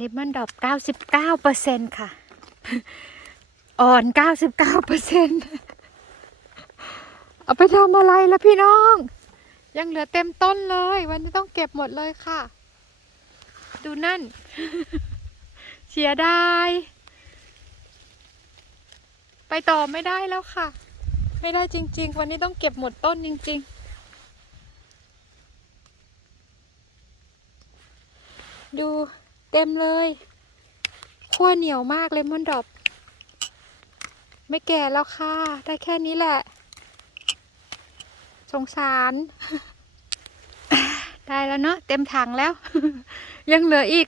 ลมอนดอบ99เปอร์เซ็นค่ะ อ่อน 99เปอร์เซ็นเอาไปทำอะไรล่ะพี่น้อง ยังเหลือเต็มต้นเลย วันนี้ต้องเก็บหมดเลยค่ะ ดูนั่น เสียดาย ไปต่อไม่ได้แล้วค่ะ ไม่ได้จริง ๆ วันนี้ต้องเก็บหมดต้นจริง ๆดู เต็มเลยขั้วเหนียวมากเลมอนดอบไม่แก่แล้วค่ะ ได้แค่นี้แหละ สงสาร ได้แล้วเนาะเต็มถังแล้ว ยังเหลืออีก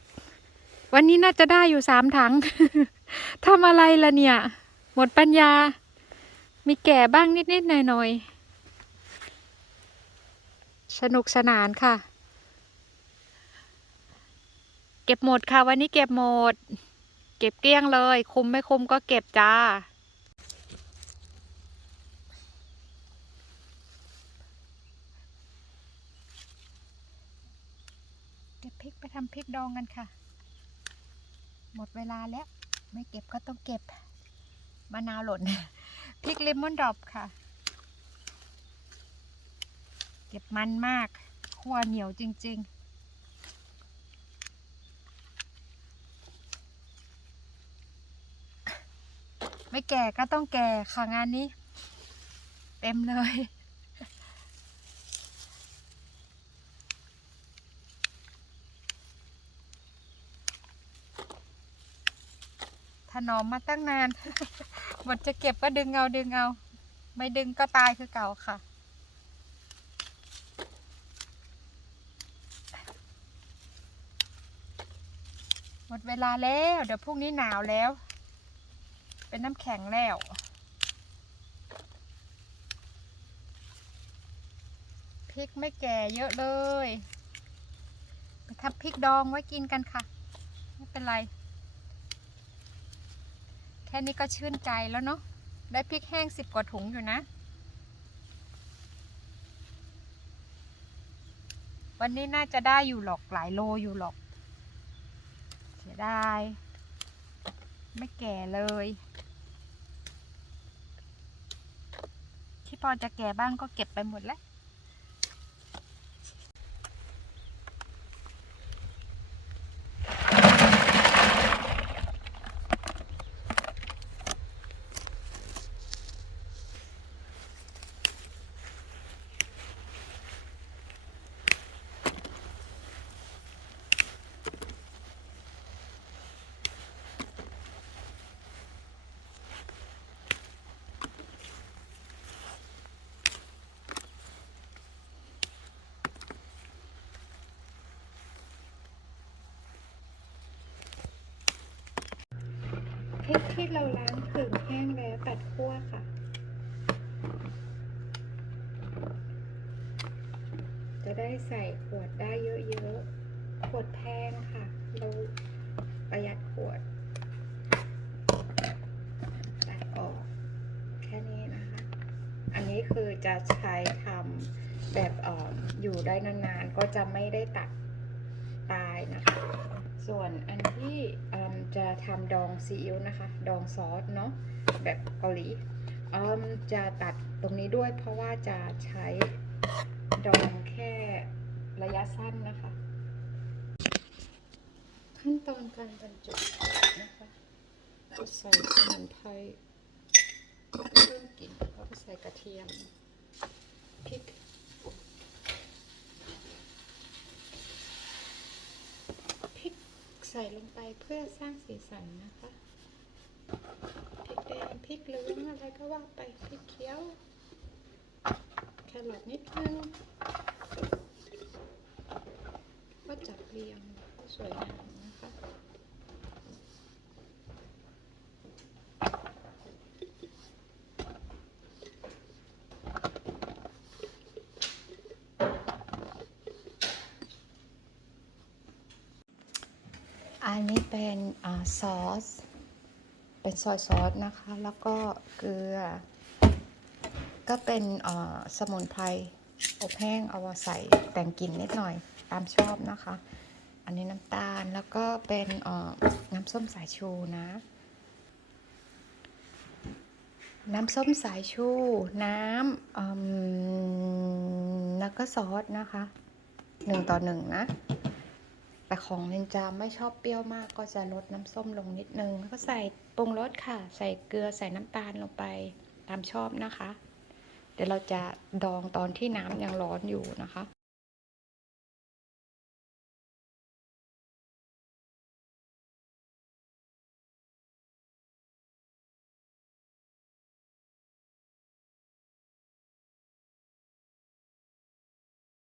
วันนี้น่าจะได้อยู่สามถังทำอะไรล่ะเนี่ย หมดปัญญา มีแก่บ้างนิด ๆ หน่อย ๆ สนุกสนานค่ะ เก็บหมดค่ะวันนี้เก็บหมด เก็บเกลี้ยงเลย คุมไม่คุมก็เก็บจ้า เก็บพริกไปทำพริกดองกันค่ะ หมดเวลาแล้ว ไม่เก็บก็ต้องเก็บมะนาวหล่นพริกเลมอนดรอปค่ะ เก็บมันมาก ขั้วเหนียวจริง ๆ ไม่แก่ก็ต้องแก่ค่ะงานนี้ เต็มเลย ถนอมมาตั้งนานหมดจะเก็บก็ดึงเอาดึงเอา ไม่ดึงก็ตายคือเก่าค่ะหมดเวลาแล้ว เดี๋ยวพรุ่งนี้หนาวแล้ว เป็นน้ำแข็งแล้วพริกไม่แก่เยอะเลยไปทำพริกดองไว้กินกันค่ะ ไม่เป็นไร แค่นี้ก็ชื่นใจแล้วเนาะได้พริกแห้งสิบกว่าถุงอยู่นะ วันนี้น่าจะได้อยู่หรอกหลายโลอยู่หรอก เสียดาย ไม่แก่เลย พอจะแก่บ้างก็เก็บไปหมดแล้ว ริกที่เราล้างผึ่งแห้งแล้วตัดขั้วค่ะ จะได้ใส่ขวดได้เยอะๆ ขวดแพงค่ะ เราประหยัดขวด ตัดออก แค่นี้นะคะ อันนี้คือจะใช้ทำแบบอออยู่ได้นานๆ ก็จะไม่ได้ตัดตายนะคะ ส่วนอันที่ เอิ่มจะทำดองซีอิ๊วนะคะ ดองซอสเนาะแบบเกาหลีเอิ่มจะตัดตรงนี้ด้วยเพราะว่าจะใช้ดองแค่ระยะสั้นนะคะ ขั้นตอนการบรรจุนะคะจะใส่สมุนไพรเครื่องกลิ่นแล้วก็ใส่กระเทียมพริก พริกใส่ลงไปเพื่อสร้างสีสันนะคะพริกแดงพริกเหลืองอะไรก็ว่าไปพริกเขียวแครอทนิดนึงก็จัดเรียงสวยงามนะคะ อันนี้เป็นอซอส เป็นซอยซอสนะคะ แล้วก็เกลือ ก็เป็นสมุนไพรอบแห้งเอาใส่แต่งกลิ่นนิดหน่อยตามชอบนะคะ อันนี้น้ำตาลแล้วก็เป็นน้ำส้มสายชูนะ น้ำส้มสายชู น้ำแล้วก็ซอสนะคะหนึ่งต่อหนึ่งนะ แต่ของนินจาไม่ชอบเปรี้ยวมากก็จะลดน้ำส้มลงนิดนึง แล้วก็ใส่ปรุงรสค่ะ ใส่เกลือใส่น้ำตาลลงไปตามชอบนะคะ เดี๋ยวเราจะดองตอนที่น้ำยังร้อนอยู่นะคะ